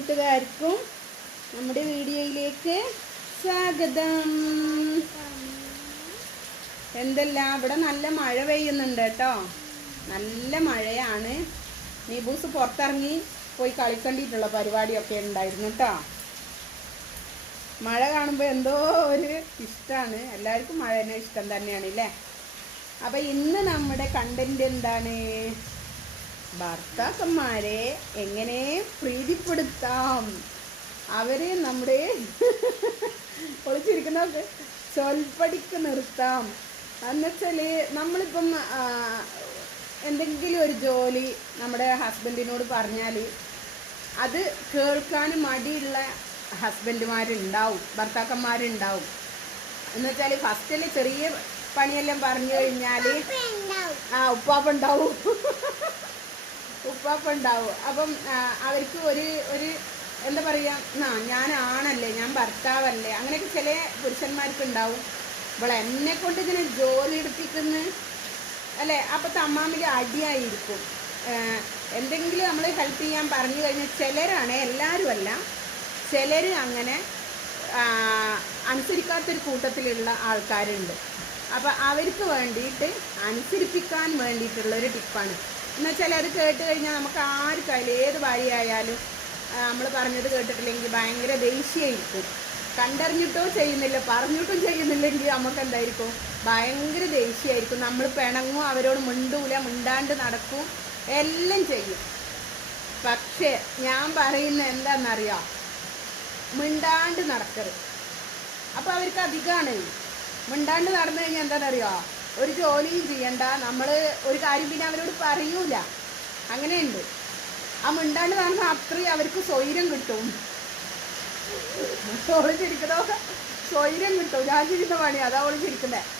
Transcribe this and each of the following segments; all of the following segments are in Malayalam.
എല്ലാവർക്കും നമ്മുടെ വീഡിയോയിലേക്ക് സ്വാഗതം. എന്തല്ല? ഇവിടെ നല്ല മഴ പെയ്യുന്നുണ്ട് കേട്ടോ. നല്ല മഴയാണ്. നീബൂസ് പുറത്തിറങ്ങി പോയി കളിക്കേണ്ടിയിട്ടുള്ള പരിപാടിയൊക്കെ ഉണ്ടായിരുന്നു കേട്ടോ. മഴ കാണുമ്പോൾ എന്തോ ഒരു ഇഷ്ടമാണ് എല്ലാവർക്കും മഴ ഇഷ്ടം തന്നെയാണ് അല്ലേ അപ്പം ഇന്ന് നമ്മുടെ കണ്ടന്റ് എന്താണ്? ഭർത്താക്കന്മാരെ എങ്ങനെ പ്രീതിപ്പെടുത്താം? അവരെ നമ്മുടെ ഒളിച്ചിരിക്കുന്ന ചൊൽപ്പടിക്ക് നിർത്താം. എന്നുവെച്ചാൽ നമ്മളിപ്പം എന്തെങ്കിലും ഒരു ജോലി നമ്മുടെ ഹസ്ബൻഡിനോട് പറഞ്ഞാൽ അത് കേൾക്കാൻ മടിയുള്ള ഹസ്ബൻഡുമാരുണ്ടാവും ഭർത്താക്കന്മാരുണ്ടാവും. എന്നുവെച്ചാൽ ഫസ്റ്റിൽ ചെറിയ പണിയെല്ലാം പറഞ്ഞു കഴിഞ്ഞാൽ ആ ഉപ്പാപ്പ ഉണ്ടാവും. ഉപ്പാപ്പ ഉണ്ടാവും അപ്പം അവർക്ക് ഒരു ഒരു എന്താ പറയുക ആ ആണല്ലേ ഞാൻ ഭർത്താവല്ലേ അങ്ങനെയൊക്കെ ചില പുരുഷന്മാർക്ക് ഉണ്ടാവും ഇവിടെ എന്നെ കൊണ്ട് ഇങ്ങനെ ജോലി എടുപ്പിക്കുന്ന അല്ലേ? അപ്പം തമ്മാമിൽ അടിയായിരിക്കും. എന്തെങ്കിലും നമ്മൾ ഹെൽപ്പ് ചെയ്യാൻ പറഞ്ഞു കഴിഞ്ഞാൽ ചിലരാണ് എല്ലാവരും അല്ല ചിലർ അങ്ങനെ അനുസരിക്കാത്തൊരു കൂട്ടത്തിലുള്ള ആൾക്കാരുണ്ട്. അപ്പോൾ അവർക്ക് വേണ്ടിയിട്ട് അനുസരിപ്പിക്കാൻ വേണ്ടിയിട്ടുള്ളൊരു ടിപ്പാണ്. എന്നുവെച്ചാൽ അത് കേട്ട് കഴിഞ്ഞാൽ നമുക്ക് ആർക്കായാലും ഏത് ഭാര്യയായാലും നമ്മൾ പറഞ്ഞത് കേട്ടിട്ടില്ലെങ്കിൽ ഭയങ്കര ദേഷ്യമായിരിക്കും. കണ്ടറിഞ്ഞിട്ടോ ചെയ്യുന്നില്ല പറഞ്ഞിട്ടും ചെയ്യുന്നില്ലെങ്കിൽ നമുക്ക് എന്തായിരിക്കും ഭയങ്കര ദേഷ്യമായിരിക്കും. നമ്മൾ പിണങ്ങും അവരോട് മിണ്ടൂല മിണ്ടാണ്ട് നടക്കും എല്ലാം ചെയ്യും. പക്ഷേ ഞാൻ പറയുന്ന എന്താണെന്നറിയാം മിണ്ടാണ്ട് നടക്കരുത്. അപ്പോൾ അവർക്ക് അധികമാണ് മിണ്ടാണ്ട് നടന്നു കഴിഞ്ഞാൽ എന്താണെന്നറിയോ ഒരു ജോലിയും ചെയ്യണ്ട. നമ്മൾ ഒരു കാര്യം പിന്നെ അവരോട് പറയൂല. അങ്ങനെയുണ്ട്. ആ മിണ്ടാണ്ട് കാണുന്ന അത്രയും അവർക്ക് സ്വൈരം കിട്ടും. ഒളിച്ചിരിക്കുന്നോ സ്വൈരം കിട്ടും. ഞാൻ ചിരിക്കുന്ന പണി അതാ ഒളിച്ചിരിക്കുന്നത്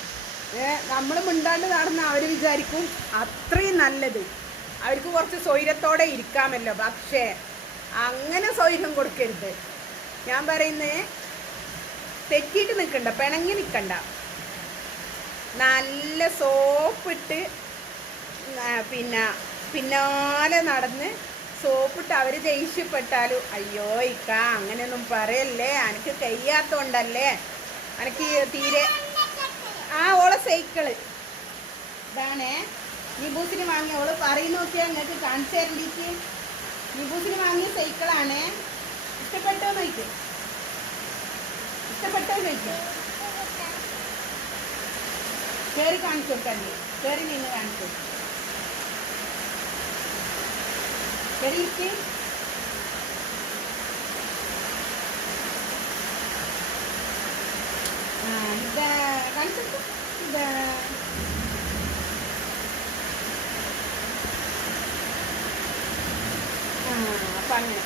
ഏ നമ്മൾ മിണ്ടാണ്ട് കാണുന്ന അവർ വിചാരിക്കും അത്രയും നല്ലത്. അവർക്ക് കുറച്ച് സ്വൈരത്തോടെ ഇരിക്കാമല്ലോ. പക്ഷേ അങ്ങനെ സ്വൈരം കൊടുക്കരുത്. ഞാൻ പറയുന്നേ തെറ്റിയിട്ട് നിൽക്കണ്ട. പിണങ്ങി നിൽക്കണ്ട. നല്ല സോപ്പിട്ട് പിന്നെ പിന്നാലെ നടന്ന് സോപ്പിട്ട് അവർ ദേഷ്യപ്പെട്ടാലും അയ്യോ ഇക്ക അങ്ങനെയൊന്നും പറയല്ലേ എനിക്ക് കഴിയാത്തോണ്ടല്ലേ എനിക്ക് തീരെ ആ ഓളെ സൈക്കിൾ. ഇതാണേ നിബൂസിന് വാങ്ങിയ ഓൾ പറയുന്ന നോക്കിയാൽ നിങ്ങൾക്ക് കാണിച്ചു തരണ്ടിക്ക് നിബൂസിന് വാങ്ങിയ സൈക്കിളാണേ. ഇഷ്ടപ്പെട്ടോ നോക്കി ഇഷ്ടപ്പെട്ടോ നോക്ക് കയറി കാണിച്ചു കൊടുക്കാൻ കയറി നിന്ന് കാണിച്ചു കയറി അങ്ങനെ.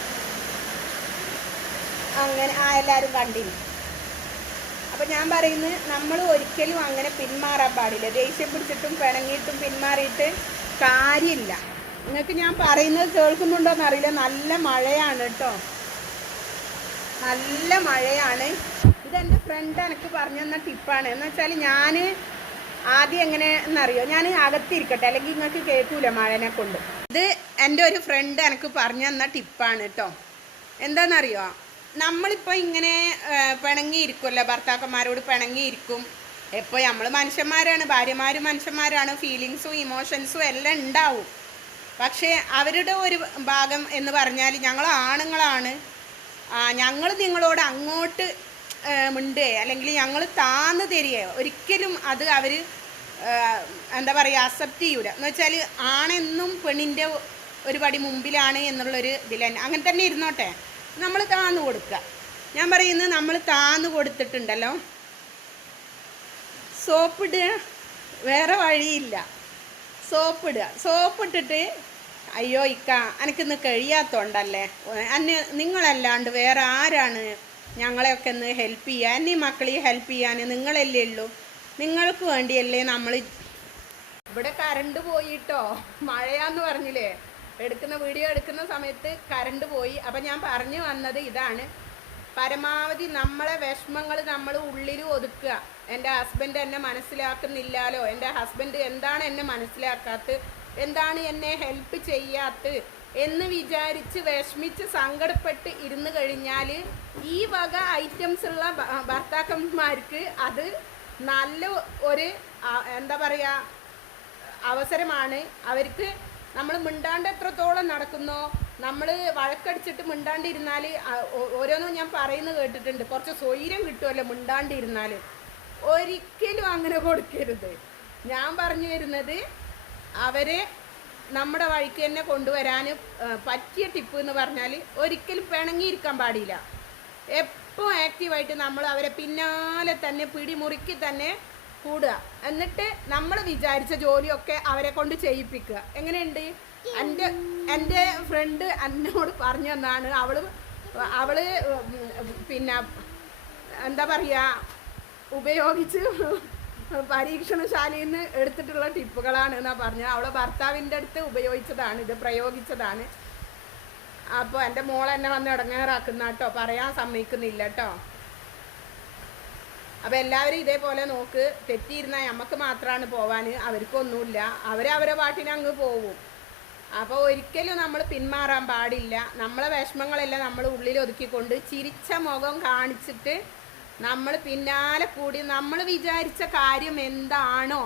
ആ എല്ലാവരും കണ്ടിന് അപ്പം ഞാൻ പറയുന്നത് നമ്മൾ ഒരിക്കലും അങ്ങനെ പിന്മാറാൻ പാടില്ല. ദേഷ്യം പിടിച്ചിട്ടും പിണങ്ങിയിട്ടും പിന്മാറിയിട്ട് കാര്യമില്ല. നിങ്ങൾക്ക് ഞാൻ പറയുന്നത് കേൾക്കുന്നുണ്ടോയെന്ന് അറിയില്ല. നല്ല മഴയാണ് കേട്ടോ. നല്ല മഴയാണ്. ഇതെന്റെ ഫ്രണ്ട് എനിക്ക് പറഞ്ഞു തന്ന ടിപ്പാണ് എന്ന് വെച്ചാൽ ഞാൻ ആദ്യം എങ്ങനെ എന്നറിയോ ഞാൻ അകത്തിരിക്കട്ടെ. അല്ലെങ്കിൽ നിങ്ങൾക്ക് കേൾക്കൂല മഴനെ കൊണ്ട്. ഇത് എന്റെ ഒരു ഫ്രണ്ട് എനിക്ക് പറഞ്ഞു തന്ന ടിപ്പാണ് കേട്ടോ. എന്താണെന്നറിയോ നമ്മളിപ്പോൾ ഇങ്ങനെ പിണങ്ങിയിരിക്കുമല്ലോ ഭർത്താക്കന്മാരോട് പിണങ്ങിയിരിക്കും. എപ്പോൾ നമ്മൾ മനുഷ്യന്മാരാണ് ഭാര്യമാരും മനുഷ്യന്മാരാണ് ഫീലിങ്സും ഇമോഷൻസും എല്ലാം ഉണ്ടാവും. പക്ഷേ അവരുടെ ഒരു ഭാഗം എന്ന് പറഞ്ഞാൽ ഞങ്ങൾ ആണുങ്ങളാണ്. ഞങ്ങൾ നിങ്ങളോട് അങ്ങോട്ട് മിണ്ടേ അല്ലെങ്കിൽ ഞങ്ങൾ താന്ന് തരികയോ ഒരിക്കലും അത് അവർ എന്താ പറയുക അക്സെപ്റ്റ് ചെയ്യൂല. എന്ന് വെച്ചാൽ ആണെന്നും പെണ്ണിന്റെ ഒരുപടി മുമ്പിലാണ് എന്നുള്ളൊരു ഇതിൽ അങ്ങനെ തന്നെ ഇരുന്നോട്ടെ. നമ്മൾ താന്ന് കൊടുക്കുക. ഞാൻ പറയുന്നത് നമ്മൾ താന്ന് കൊടുത്തിട്ടുണ്ടല്ലോ. സോപ്പിടുക വേറെ വഴിയില്ല. സോപ്പിടുക. സോപ്പിട്ടിട്ട് അയ്യോ ഇക്ക എനിക്കിന്ന് കഴിയാത്തോണ്ടല്ലേ. അന്ന് നിങ്ങളല്ലാണ്ട് വേറെ ആരാണ് ഞങ്ങളെയൊക്കെ ഒന്ന് ഹെൽപ്പ് ചെയ്യാൻ എന്നെ മക്കളെ ഹെൽപ്പ് ചെയ്യാൻ നിങ്ങളല്ലേ ഉള്ളൂ. നിങ്ങൾക്ക് വേണ്ടിയല്ലേ നമ്മൾ ഇവിടെ കറണ്ട് പോയിട്ടോ മഴയാന്ന് പറഞ്ഞില്ലേ? എടുക്കുന്ന വീഡിയോ എടുക്കുന്ന സമയത്ത് കറണ്ട് പോയി. അപ്പം ഞാൻ പറഞ്ഞു വന്നത് ഇതാണ്. പരമാവധി നമ്മളെ വിഷമങ്ങൾ നമ്മൾ ഉള്ളിൽ ഒതുക്കുക. എന്റെ ഹസ്ബൻഡ് എന്നെ മനസ്സിലാക്കുന്നില്ലാലോ? എന്റെ ഹസ്ബൻഡ് എന്താണ് എന്നെ മനസ്സിലാക്കാത്ത? എന്താണ് എന്നെ ഹെൽപ്പ് ചെയ്യാത്ത? എന്ന് വിചാരിച്ച് വിഷമിച്ച് സങ്കടപ്പെട്ട് ഇരുന്ന് കഴിഞ്ഞാൽ ഈ വക ഐറ്റംസ് ഉള്ള ഭർത്താക്കന്മാർക്ക് അത് നല്ല ഒരു എന്താ പറയുക അവസരമാണ്. അവർക്ക് നമ്മൾ മിണ്ടാണ്ട് എത്രത്തോളം നടക്കുന്നോ നമ്മൾ വഴക്കടിച്ചിട്ട് മിണ്ടാണ്ടിരുന്നാൽ ഓരോന്നും ഞാൻ പറയുന്നത് കേട്ടിട്ടുണ്ട്. കുറച്ച് സ്വൈര്യം കിട്ടുമല്ലോ മിണ്ടാണ്ടിരുന്നാൽ ഒരിക്കലും അങ്ങനെ കൊടുക്കരുത്. ഞാൻ പറഞ്ഞു വരുന്നത് അവരെ നമ്മുടെ വഴിക്ക് തന്നെ കൊണ്ടുവരാൻ പറ്റിയ ടിപ്പ് എന്ന് പറഞ്ഞാൽ ഒരിക്കലും പിണങ്ങിയിരിക്കാൻ പാടില്ല. എപ്പോൾ ആക്റ്റീവായിട്ട് നമ്മൾ അവരെ പിന്നാലെ തന്നെ പിടിമുറുക്കി തന്നെ കൂടുക. എന്നിട്ട് നമ്മൾ വിചാരിച്ച ജോലിയൊക്കെ അവരെ കൊണ്ട് ചെയ്യിപ്പിക്കുക. എങ്ങനെയുണ്ട്? എന്റെ എന്റെ ഫ്രണ്ട് എന്നോട് പറഞ്ഞു തന്നാണ്. അവൾ അവൾ പിന്നെ എന്താ പറയുക ഉപയോഗിച്ച് പരീക്ഷണശാലയിൽ നിന്ന് എടുത്തിട്ടുള്ള ടിപ്പുകളാണ് എന്നാ പറഞ്ഞത്. അവളെ ഭർത്താവിന്റെ അടുത്ത് ഉപയോഗിച്ചതാണ്. ഇത് പ്രയോഗിച്ചതാണ്. അപ്പോൾ എന്റെ മോൾ എന്നെ വന്ന് ഇടങ്ങേറാക്കുന്ന കേട്ടോ പറയാൻ സമ്മതിക്കുന്നില്ല കേട്ടോ അപ്പോൾ എല്ലാവരും ഇതേപോലെ നോക്ക് തെറ്റിയിരുന്നാൽ നമുക്ക് മാത്രമാണ് പോവാൻ അവർക്കൊന്നുമില്ല. അവരവരെ പാട്ടിന് അങ്ങ് പോവും. അപ്പോൾ ഒരിക്കലും നമ്മൾ പിന്മാറാൻ പാടില്ല. നമ്മളെ വിഷമങ്ങളെല്ലാം നമ്മൾ ഉള്ളിൽ ഒതുക്കിക്കൊണ്ട് ചിരിച്ച മുഖം കാണിച്ചിട്ട് നമ്മൾ പിന്നാലെ കൂടി നമ്മൾ വിചാരിച്ച കാര്യം എന്താണോ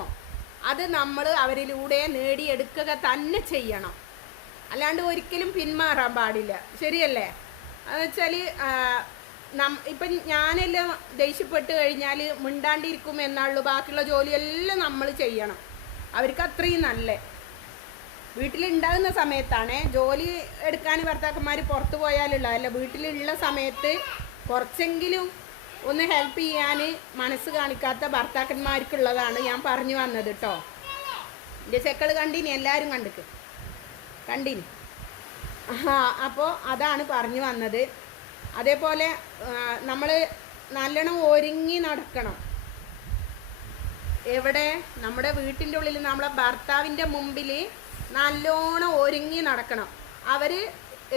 അത് നമ്മൾ അവരിലൂടെ നേടിയെടുക്കുക തന്നെ ചെയ്യണം. അല്ലാണ്ട് ഒരിക്കലും പിന്മാറാൻ പാടില്ല. ശരിയല്ലേ? എന്ന് വെച്ചാൽ ഇപ്പം ഞാനെല്ലാം ദേഷ്യപ്പെട്ട് കഴിഞ്ഞാൽ മിണ്ടാണ്ടിരിക്കും എന്നുള്ളൂ ബാക്കിയുള്ള ജോലിയെല്ലാം നമ്മൾ ചെയ്യണം. അവർക്ക് അത്രയും നല്ല. വീട്ടിലുണ്ടാകുന്ന സമയത്താണ് ജോലി എടുക്കാൻ ഭർത്താക്കന്മാർ പുറത്തു പോയാലുള്ള അല്ല വീട്ടിലുള്ള സമയത്ത് കുറച്ചെങ്കിലും ഒന്ന് ഹെൽപ്പ് ചെയ്യാൻ മനസ്സ് കാണിക്കാത്ത ഭർത്താക്കന്മാർക്കുള്ളതാണ് ഞാൻ പറഞ്ഞു വന്നത് കേട്ടോ എന്റെ ചെക്കൾ കണ്ടിനി എല്ലാവരും കണ്ടിക്ക്. കണ്ടിനി. ആ അപ്പോൾ അതാണ് പറഞ്ഞു വന്നത്. അതേപോലെ നമ്മൾ നല്ലോണം ഒരുങ്ങി നടക്കണം. എവിടെ? നമ്മുടെ വീട്ടിന്റെ ഉള്ളിൽ നമ്മളെ ഭർത്താവിന്റെ മുമ്പിൽ നല്ലോണം ഒരുങ്ങി നടക്കണം. അവർ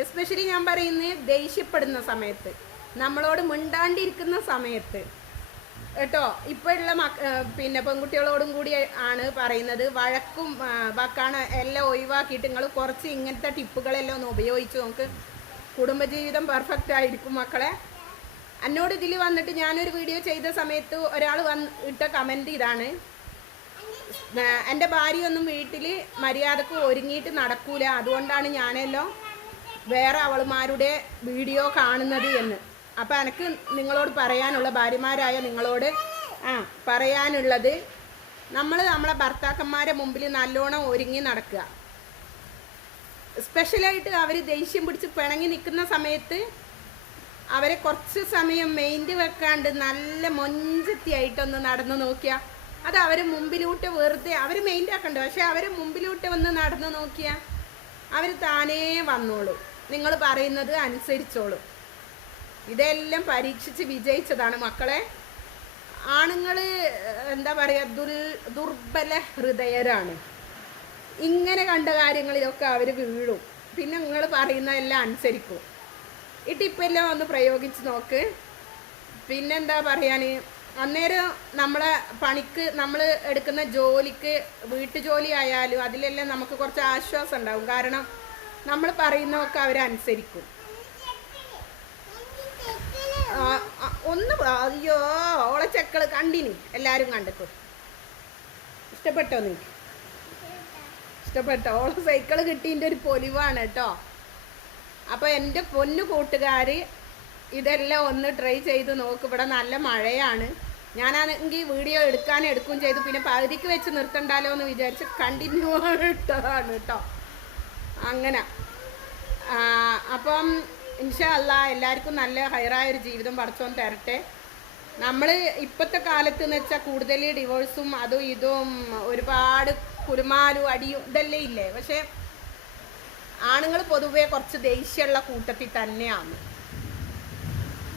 എസ്പെഷ്യലി ഞാൻ പറയുന്നത് ദേഷ്യപ്പെടുന്ന സമയത്ത്. നമ്മളോട് മിണ്ടാണ്ടിരിക്കുന്ന സമയത്ത്. കേട്ടോ? ഇപ്പോഴുള്ള മക്ക പിന്നെ പെൺകുട്ടികളോടും കൂടി ആണ് പറയുന്നത്. വഴക്കും വക്കാണ് എല്ലാം ഒഴിവാക്കിയിട്ട് നിങ്ങൾ കുറച്ച് ഇങ്ങനത്തെ ടിപ്പുകളെല്ലാം ഒന്ന് ഉപയോഗിച്ച് നമുക്ക് കുടുംബജീവിതം പെർഫെക്റ്റ് ആയിരിക്കും മക്കളെ. എന്നോട് ഇതിൽ വന്നിട്ട് ഞാനൊരു വീഡിയോ ചെയ്ത സമയത്ത് ഒരാൾ വന്ന് ഇട്ട കമന്റ് ഇതാണ്. എന്റെ ഭാര്യയൊന്നും വീട്ടിൽ മര്യാദയ്ക്ക് ഒരുങ്ങിയിട്ട് നടക്കൂല. അതുകൊണ്ടാണ് ഞാനല്ലോ വേറെ അവളുമാരുടെ വീഡിയോ കാണുന്നത് എന്ന്. അപ്പം എനിക്ക് നിങ്ങളോട് പറയാനുള്ള ഭാര്യമാരായ നിങ്ങളോട് ആ പറയാനുള്ളത്. നമ്മൾ നമ്മളെ ഭർത്താക്കന്മാരെ മുമ്പിൽ നല്ലോണം ഒരുങ്ങി നടക്കുക. സ്പെഷ്യലായിട്ട് അവർ ദേഷ്യം പിടിച്ച് പിണങ്ങി നിൽക്കുന്ന സമയത്ത് അവരെ കുറച്ച് സമയം മെയിന്റ് വെക്കാണ്ട് നല്ല മൊഞ്ചത്തിയായിട്ടൊന്ന് നടന്നു നോക്കിയാൽ അത് അവർ മുമ്പിലൂട്ട് വെറുതെ അവർ മെയിന്റ് ആക്കണ്ട പക്ഷെ അവരെ മുമ്പിലൂട്ട് വന്ന് നടന്നു നോക്കിയാൽ അവർ താനേ വന്നോളൂ. നിങ്ങൾ പറയുന്നത് അനുസരിച്ചോളൂ. ഇതെല്ലാം പരീക്ഷിച്ച് വിജയിച്ചതാണ് മക്കളെ. ആണുങ്ങൾ എന്താ പറയുക ദുർ ദുർബല ഹൃദയരാണ്. ഇങ്ങനെ കണ്ട കാര്യങ്ങളിലൊക്കെ അവർ വീഴും. പിന്നെ നിങ്ങൾ പറയുന്നതെല്ലാം അനുസരിക്കും. ഈ ടിപ്പെല്ലാം ഒന്ന് പ്രയോഗിച്ച് നോക്ക്. പിന്നെന്താ പറയാൻ അന്നേരം നമ്മളെ പണിക്ക് നമ്മൾ എടുക്കുന്ന ജോലിക്ക് വീട്ടുജോലി ആയാലും അതിലെല്ലാം നമുക്ക് കുറച്ച് ആശ്വാസം ഉണ്ടാവും. കാരണം നമ്മൾ പറയുന്നതൊക്കെ അവരനുസരിക്കും ഒന്ന് അയ്യോ ഓളെ ചെക്കൾ കണ്ടിനി. എല്ലാവരും കണ്ടിക്കും ഇഷ്ടപ്പെട്ടോ നിനക്ക്? ഇഷ്ടപ്പെട്ടോ? ഓൾ സൈക്കിൾ കിട്ടിയതിന്റെ ഒരു പൊലിവാണ് കേട്ടോ അപ്പൊ എന്റെ പൊന്നു കൂട്ടുകാർ ഇതെല്ലാം ഒന്ന് ട്രൈ ചെയ്ത് നോക്ക്. ഇവിടെ നല്ല മഴയാണ്. ഞാനാണെങ്കിൽ വീഡിയോ എടുക്കാൻ എടുക്കും ചെയ്തു. പിന്നെ പകുതിക്ക് വെച്ച് നിർത്തണ്ടാലോ എന്ന് വിചാരിച്ച് കണ്ടിന്യൂ ഇട്ടതാണ് കേട്ടോ അങ്ങനെ. അപ്പം ഇൻഷാ അല്ല എല്ലാവർക്കും നല്ല ഹയറായ ഒരു ജീവിതം പഠിച്ചോന്ന് തരട്ടെ. നമ്മൾ ഇപ്പോഴത്തെ കാലത്ത് എന്ന് വെച്ചാൽ കൂടുതൽ ഡിവോഴ്സും അതും ഇതും ഒരുപാട് കുലുമാലും അടിയും ഇതല്ലേ ഇല്ലേ? പക്ഷേ ആണുങ്ങൾ പൊതുവേ കുറച്ച് ദേഷ്യമുള്ള കൂട്ടത്തിൽ തന്നെയാണ്.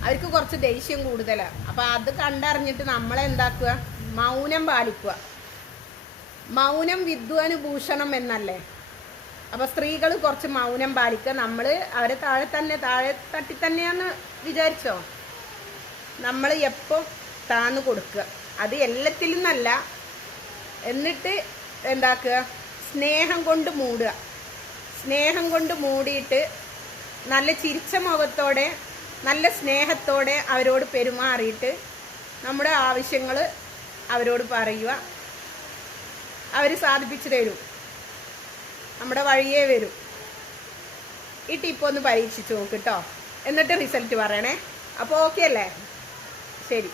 അവർക്ക് കുറച്ച് ദേഷ്യം കൂടുതലാണ് അപ്പം അത് കണ്ടറിഞ്ഞിട്ട് നമ്മളെന്താക്കുക മൗനം പാലിക്കുക. മൗനം വിദ്വാനുഭൂഷണം എന്നല്ലേ? അപ്പോൾ സ്ത്രീകൾ കുറച്ച് മൗനം പാലിക്കുക. നമ്മൾ അവരെ താഴെ തന്നെ താഴെ തട്ടി തന്നെയാന്ന് വിചാരിച്ചോ? നമ്മൾ എപ്പോൾ താന്ന് കൊടുക്കുക. അത് എല്ലാത്തിലും നല്ല. എന്നിട്ട് എന്താക്കുക? സ്നേഹം കൊണ്ട് മൂടുക. സ്നേഹം കൊണ്ട് മൂടിയിട്ട് നല്ല ചിരിച്ച മുഖത്തോടെ നല്ല സ്നേഹത്തോടെ അവരോട് പെരുമാറിയിട്ട് നമ്മുടെ ആവശ്യങ്ങൾ അവരോട് പറയുക. അവർ സാധിപ്പിച്ചു തരും. നമ്മുടെ വഴിയേ വരും. ഈ ടിപ്പ് ഒന്ന് പരീക്ഷിച്ച് നോക്ക് കേട്ടോ എന്നിട്ട് റിസൾട്ട് പറയണേ. അപ്പോൾ ഓക്കെ അല്ലേ? ശരി.